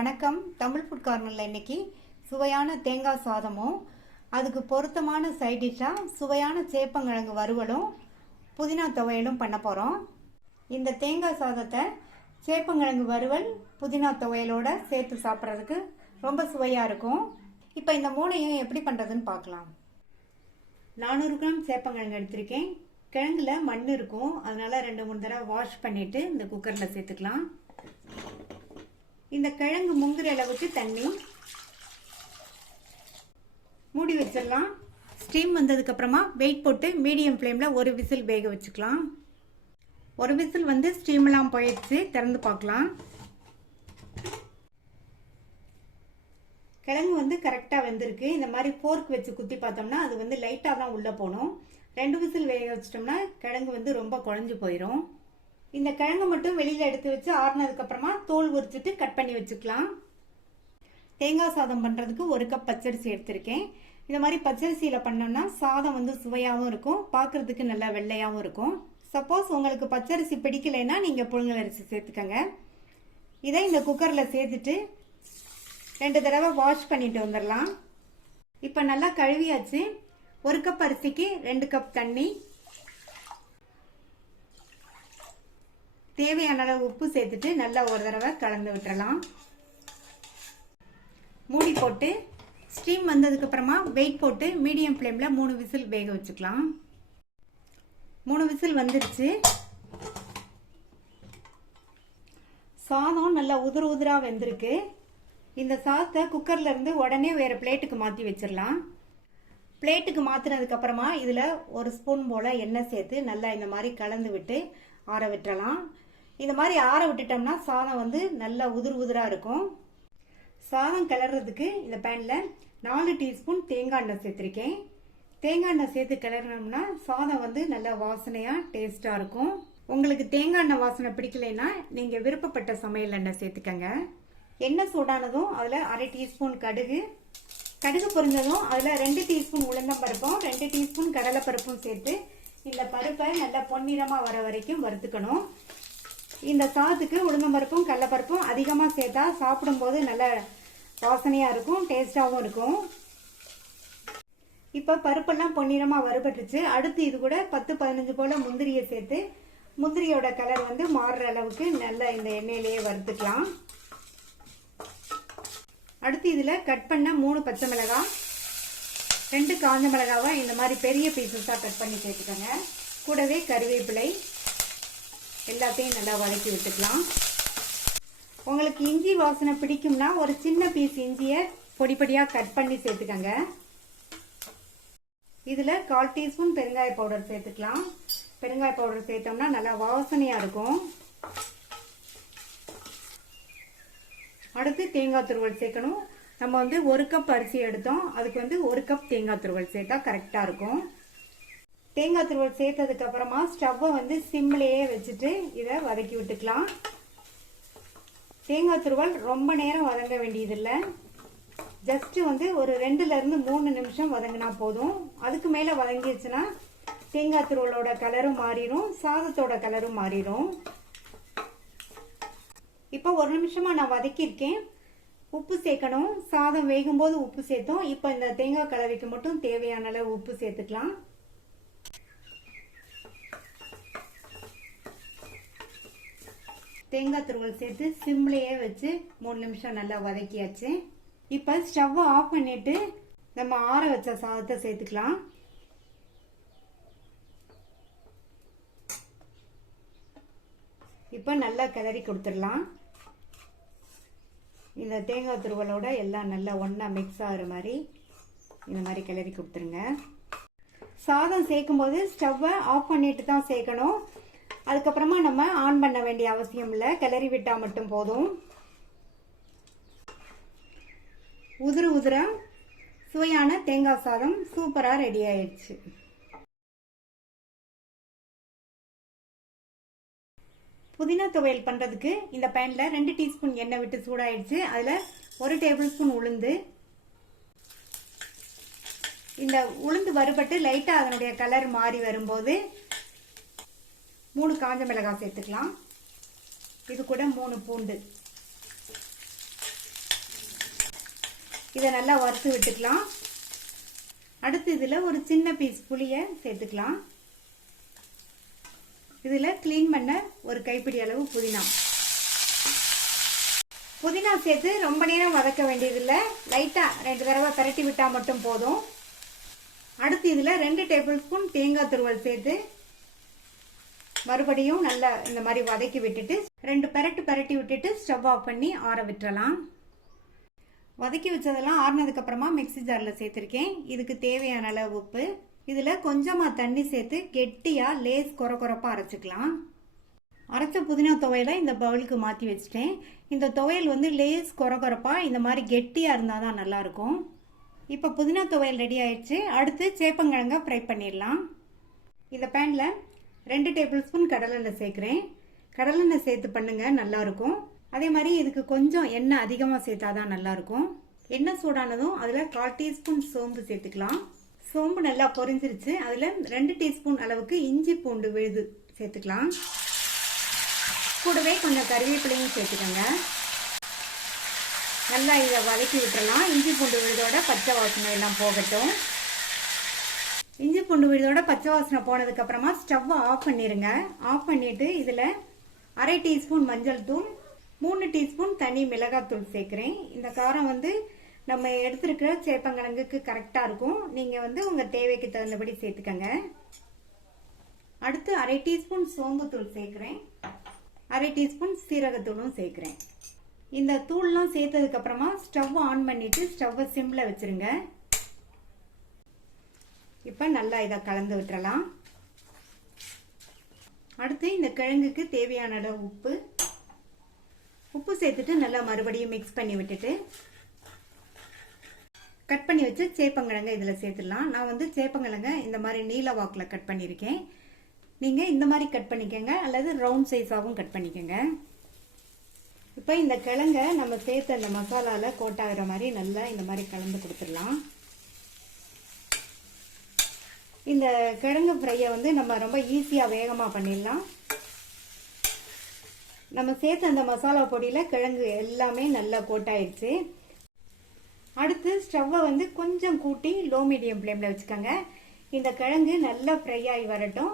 வணக்கம். தமிழ் ஃபுட் கார்னரில் இன்னைக்கு சுவையான தேங்காய் சாதமும் அதுக்கு பொருத்தமான சைட் டிஷ்ஷாக சுவையான சேப்பங்கிழங்கு வறுவலும் புதினா துவையலும் பண்ண போகிறோம். இந்த தேங்காய் சாதத்தை சேப்பங்கிழங்கு வறுவல் புதினா துவையலோட சேர்த்து சாப்பிட்றதுக்கு ரொம்ப சுவையாக இருக்கும். இப்போ இந்த மூணையும் எப்படி பண்ணுறதுன்னு பார்க்கலாம். 400 கிராம் சேப்பங்கிழங்கு எடுத்திருக்கேன். கிழங்குல மண் இருக்கும், அதனால 2-3 தடவை வாஷ் பண்ணிட்டு இந்த குக்கரில் சேர்த்துக்கலாம். இந்த கிழங்கு முங்குற அளவுக்கு தண்ணி மூடி வச்சிடலாம். ஸ்டீம் வந்ததுக்கு அப்புறமா வெயிட் போட்டு மீடியம் ஃப்ளேம்ல ஒரு விசில் வேக வச்சுக்கலாம். ஒரு விசில் வந்து ஸ்டீம் எல்லாம் போயிடுச்சு, திறந்து பார்க்கலாம். கிழங்கு வந்து கரெக்டாக வெந்திருக்கு. இந்த மாதிரி போர்க் வச்சு குத்தி பார்த்தோம்னா அது வந்து லைட்டாக தான் உள்ளே போகணும். 2 விசில் வேக வச்சிட்டோம்னா கிழங்கு வந்து ரொம்ப குழஞ்சு போயிடும். இந்த கிழங்கு மட்டும் வெளியில எடுத்து வச்சு ஆறுனதுக்கு அப்புறமா தோல் உரிச்சிட்டு கட் பண்ணி வச்சுக்கலாம். தேங்காய் சாதம் பண்றதுக்கு 1 கப் பச்சரிசி எடுத்திருக்கேன். இந்த மாதிரி பச்சரிசியில பண்ணோம்னா சாதம் வந்து சுவையாகவும் இருக்கும், பார்க்கறதுக்கு நல்லா வெள்ளையாகவும் இருக்கும். சப்போஸ் உங்களுக்கு பச்சரிசி பிடிக்கலைன்னா நீங்க புழுங்கல் அரிசி சேர்த்துக்கங்க. இதை இந்த குக்கர்ல சேர்த்துட்டு 2 தடவை வாஷ் பண்ணிட்டு வந்துடலாம். இப்போ நல்லா கழுவியாச்சு. 1 கப் அரிசிக்கு 2 கப் தண்ணி, தேவையான அளவு உப்பு சேர்த்துட்டு நல்லா ஒரு தடவை கலந்து விட்டுறலாம். மூடி போட்டு ஸ்டீம் வந்ததுக்கு அப்புறமா வெயிட் போட்டு மீடியம் ஃப்ளேம்ல 3 விசில் வேக வச்சுக்கலாம். 3 விசில் வந்துருச்சு. சாதம் நல்லா உதிரா வெந்திருக்கு. இந்த சாதத்தை குக்கர்ல இருந்து உடனே வேற பிளேட்டுக்கு மாத்தி வச்சிடலாம். பிளேட்டுக்கு மாத்தினதுக்கு அப்புறமா இதுல 1 ஸ்பூன் போல எண்ணெய் சேர்த்து நல்லா இந்த மாதிரி கலந்து விட்டு ஆற விட்டுறலாம். இந்த மாதிரி ஆற விட்டுட்டோம்னா சாதம் வந்து நல்லா உதிரா இருக்கும். சாதம் கிளறதுக்கு இந்த பேன்ல 4 டீஸ்பூன் தேங்காய் எண்ணெய் சேர்த்திருக்கேன். தேங்காய் எண்ணெய் சேர்த்து கிளறினோம்னா சாதம் வந்து நல்லா வாசனையா டேஸ்டா இருக்கும். உங்களுக்கு தேங்காய் எண்ணெய் வாசனை பிடிக்கலைன்னா நீங்க விருப்பப்பட்ட சமையல் எண்ணெய் சேர்த்துக்கங்க. எண்ணெய் சூடானதும் அதுல 1/2 டீஸ்பூன் கடுகு பொரிஞ்சதும் அதுல 2 டீஸ்பூன் உளுந்தம் பருப்பும் 2 டீஸ்பூன் கடலை பருப்பும் சேர்த்து இந்த பருப்பை நல்லா பொன்னிறமா வர வரைக்கும் வறுத்துக்கணும். இந்த சாதத்துக்கு உளுந்தம் பருப்பும் கடலைப்பருப்பும் அதிகமா சேர்த்தா சாப்பிடும்போது நல்ல வாசனையா இருக்கும், டேஸ்டாவும் இருக்கும். இப்ப பருப்பெல்லாம் பொன்னிறமா வறுபட்டுச்சு. அடுத்து இது கூட 10-15 போல முந்திரியை சேர்த்து முந்திரியோட கலர் வந்து மாறுற அளவுக்கு நல்லா இந்த எண்ணெயிலேயே வறுத்துக்கலாம். அடுத்து இதுல கட் பண்ண 3 பச்சை மிளகாய், 2 காஞ்ச மிளகாவை இந்த மாதிரி பெரிய பீசஸா கட் பண்ணி சேர்த்துக்கோங்க. கூடவே கறிவேப்பிலை எல்லாத்தையும் நல்லா வதக்கி விட்டுக்கலாம். உங்களுக்கு இஞ்சி வாசனை பிடிக்கும்னா ஒரு சின்ன பீஸ் இஞ்சியை பொடி பொடியா கட் பண்ணி சேர்த்துக்கங்க. இதுல 1/4 டீஸ்பூன் பெருங்காய பவுடர் சேர்த்துக்கலாம். பெருங்காய பவுடர் சேர்த்தோம்னா நல்லா வாசனையா இருக்கும். அடுத்து தேங்காய் துருவல் சேர்க்கணும். நம்ம வந்து 1 கப் அரிசி எடுத்தோம், அதுக்கு வந்து 1 கப் தேங்காய் துருவல் சேர்த்தா கரெக்டா இருக்கும். தேங்காய் துருவல் சேர்த்ததுக்கு அப்புறமா ஸ்டவ்வை வந்து சிம்லேயே வச்சுட்டு இதை வதக்கி விட்டுக்கலாம். தேங்காய் துருவல் ரொம்ப நேரம் வதங்க வேண்டியதில்லை. ஜஸ்ட் வந்து ஒரு 2-3 நிமிஷம் வதங்கினா போதும். அதுக்கு மேல வதங்கிடுச்சுன்னா தேங்காய் துருவலோட கலரும் மாறிடும், சாதத்தோட கலரும் மாறிடும். இப்போ 1 நிமிஷமா நான் வதக்கியிருக்கேன். உப்பு சேர்க்கணும். சாதம் வேகும் போது உப்பு சேர்த்தோம். இப்போ இந்த தேங்காய் கலவைக்கு மட்டும் தேவையான அளவு உப்பு சேர்த்துக்கலாம். தேங்காய் துருவல் சேர்த்து சிம்லேயே வச்சு 3 நிமிஷம் நல்லா வதக்கியாச்சு. இப்போ ஸ்டவ்வை ஆஃப் பண்ணிட்டு நம்ம ஆற வச்ச சாதத்தை சேர்த்துக்கலாம். இப்போ நல்லா கிளறி கொடுத்துடலாம். இந்த தேங்காய் துருவலோட எல்லாம் நல்லா ஒண்ணா மிக்ஸ் ஆகிற மாதிரி இந்த மாதிரி கிளறி கொடுத்துருங்க. சாதம் சேர்க்கும் போது ஸ்டவ்வை ஆஃப் பண்ணிட்டு தான் சேர்க்கணும். அதுக்கப்புறமா நம்ம ஆன் பண்ண வேண்டிய அவசியம் இல்லை, கிளறி விட்டா மட்டும் போதும். உதிரா சுவையான தேங்காய் சாதம் சூப்பரா ரெடி ஆயிடுச்சு. புதினா துவையல் பண்றதுக்கு இந்த பேன்ல 2 டீஸ்பூன் எண்ணெய் விட்டு சூடாயிடுச்சு. அதுல 1 டேபிள் ஸ்பூன் உளுந்து, இந்த உளுந்து வறுபட்டு லைட்டா அதனுடைய கலர் மாறி வரும்போது 3 காஞ்ச மிளகாய் சேர்த்துக்கலாம். இது கூட 3 பூண்டு, இதை நல்லா வறுத்து விட்டுக்கலாம். அடுத்து இதில் ஒரு சின்ன பீஸ் புளியை சேர்த்துக்கலாம். இதில் க்ளீன் பண்ண ஒரு கைப்பிடி அளவு புதினா. புதினா சேர்த்து ரொம்ப நேரம் வதக்க வேண்டியதில்லை, லைட்டாக 2 தடவை பரட்டி விட்டால் மட்டும் போதும். அடுத்து இதில் 2 டேபிள் ஸ்பூன் தேங்காய் துருவல் சேர்த்து மறுபடியும் நல்லா இந்த மாதிரி வதக்கி விட்டுட்டு 2 பரட்டி விட்டுட்டு ஸ்டவ் ஆஃப் பண்ணி ஆற விட்டுறலாம். வதக்கி வச்சதெல்லாம் ஆறுனதுக்கு அப்புறமா மிக்ஸி ஜாரில் சேர்த்துருக்கேன். இதுக்கு தேவையான அளவு உப்பு, இதில் கொஞ்சமாக தண்ணி சேர்த்து கெட்டியாக லேஸ் கொரப்பாக அரைச்சிக்கலாம். அரைச்ச புதினா துவையலை இந்த பவுலுக்கு மாற்றி வச்சுட்டேன். இந்த துவையல் வந்து லேஸ் கொரப்பாக இந்த மாதிரி கெட்டியாக இருந்தால் தான் நல்லாயிருக்கும். இப்போ புதினா துவையல் ரெடி ஆயிடுச்சு. அடுத்து சேப்பங்கிழங்க ஃப்ரை பண்ணிடலாம். இந்த பேனில் 2 டேபிள் ஸ்பூன் கடலெண்ணெய் சேர்க்குறேன். கடலெண்ணெய் சேர்த்து பண்ணுங்க, நல்லாயிருக்கும். அதே மாதிரி இதுக்கு கொஞ்சம் எண்ணெய் அதிகமாக சேர்த்தா தான் நல்லாயிருக்கும். எண்ணெய் சூடானதும் அதில் 1/4 டீஸ்பூன் சோம்பு சேர்த்துக்கலாம். சோம்பு நல்லா பொரிஞ்சிருச்சு. அதில் 2 டீஸ்பூன் அளவுக்கு இஞ்சி பூண்டு விழுது சேர்த்துக்கலாம். கூடவே கொஞ்சம் கறிவேப்பிலையும் சேர்த்துக்கோங்க. நல்லா இதை வதக்கி விட்டுறலாம். இஞ்சி பூண்டு விழுதோட பச்சை வாசனை எல்லாம் போகட்டும். இஞ்சி பூண்டு விழுதோட பச்சை வாசனை போனதுக்கு அப்புறமா ஸ்டவ்வை ஆஃப் பண்ணிடுங்க. ஆஃப் பண்ணிட்டு இதில் 1/2 டீஸ்பூன் மஞ்சள் தூள், 3 டீஸ்பூன் தனி மிளகாத்தூள் சேர்க்குறேன். இந்த காரம் வந்து நம்ம எடுத்துருக்கிற சேப்பங்கிழங்குக்கு கரெக்டாக இருக்கும். நீங்கள் வந்து உங்கள் தேவைக்கு தகுந்தபடி சேர்த்துக்கங்க. அடுத்து 1/2 டீஸ்பூன் சோம்புத்தூள் சேர்க்குறேன். 1/2 டீஸ்பூன் சீரகத்தூளும் சேர்க்குறேன். இந்த தூள்லாம் சேர்த்ததுக்கு அப்புறமா ஸ்டவ் ஆன் பண்ணிட்டு ஸ்டவ்வை சிம்ல வச்சிருங்க. இப்போ நல்லா இதை கலந்து விட்டுறலாம். அடுத்து இந்த கிழங்குக்கு தேவையான அளவு உப்பு சேர்த்துட்டு நல்லா மறுபடியும் மிக்ஸ் பண்ணி விட்டுட்டு கட் பண்ணி வச்சு சேப்பங்கிழங்க இதில் சேர்த்துடலாம். நான் வந்து சேப்பங்கிழங்க இந்த மாதிரி நீல வாக்கில் கட் பண்ணியிருக்கேன். நீங்கள் இந்த மாதிரி கட் பண்ணிக்கோங்க, அல்லது ரவுண்ட் சைஸாகவும் கட் பண்ணிக்கோங்க. இப்போ இந்த கிழங்க நம்ம சேர்த்த அந்த மசாலாவில் கோட் ஆகிற மாதிரி நல்லா இந்த மாதிரி கலந்து கொடுத்துடலாம். இந்த கிழங்கு ஃப்ரையை வந்து நம்ம ரொம்ப ஈஸியாக வேகமாக பண்ணிடலாம். நம்ம சேர்த்த அந்த மசாலா பொடியில் கிழங்கு எல்லாமே நல்லா கோட் ஆயிடுச்சு. அடுத்து ஸ்டவ்வை வந்து கொஞ்சம் கூட்டி லோ மீடியம் ஃப்ளேமில் வச்சுக்கோங்க. இந்த கிழங்கு நல்லா ஃப்ரை ஆகி வரட்டும்.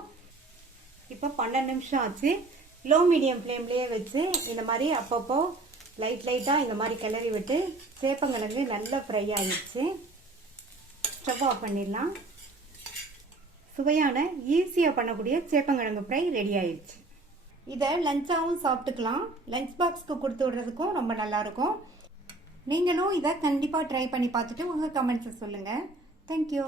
இப்போ 12 நிமிஷம் ஆச்சு. லோ மீடியம் ஃப்ளேம்லேயே வச்சு இந்த மாதிரி அப்பப்போ லைட்டாக இந்த மாதிரி கிளறி விட்டு சேப்பங்கிழங்கு நல்லா ஃப்ரை ஆகிடுச்சு. ஸ்டவ் ஆஃப் பண்ணிடலாம். சுவையான ஈஸியாக பண்ணக்கூடிய சேப்பங்கிழங்கு ஃப்ரை ரெடி ஆயிடுச்சு. இதை லஞ்சாகவும் சாப்பிட்டுக்கலாம். லஞ்ச் பாக்ஸ்க்கு கொடுத்து விடுறதுக்கும் ரொம்ப நல்லாயிருக்கும். நீங்களும் இதை கண்டிப்பாக ட்ரை பண்ணி பார்த்துட்டு உங்கள் கமெண்ட்ஸை சொல்லுங்கள். தேங்க்யூ.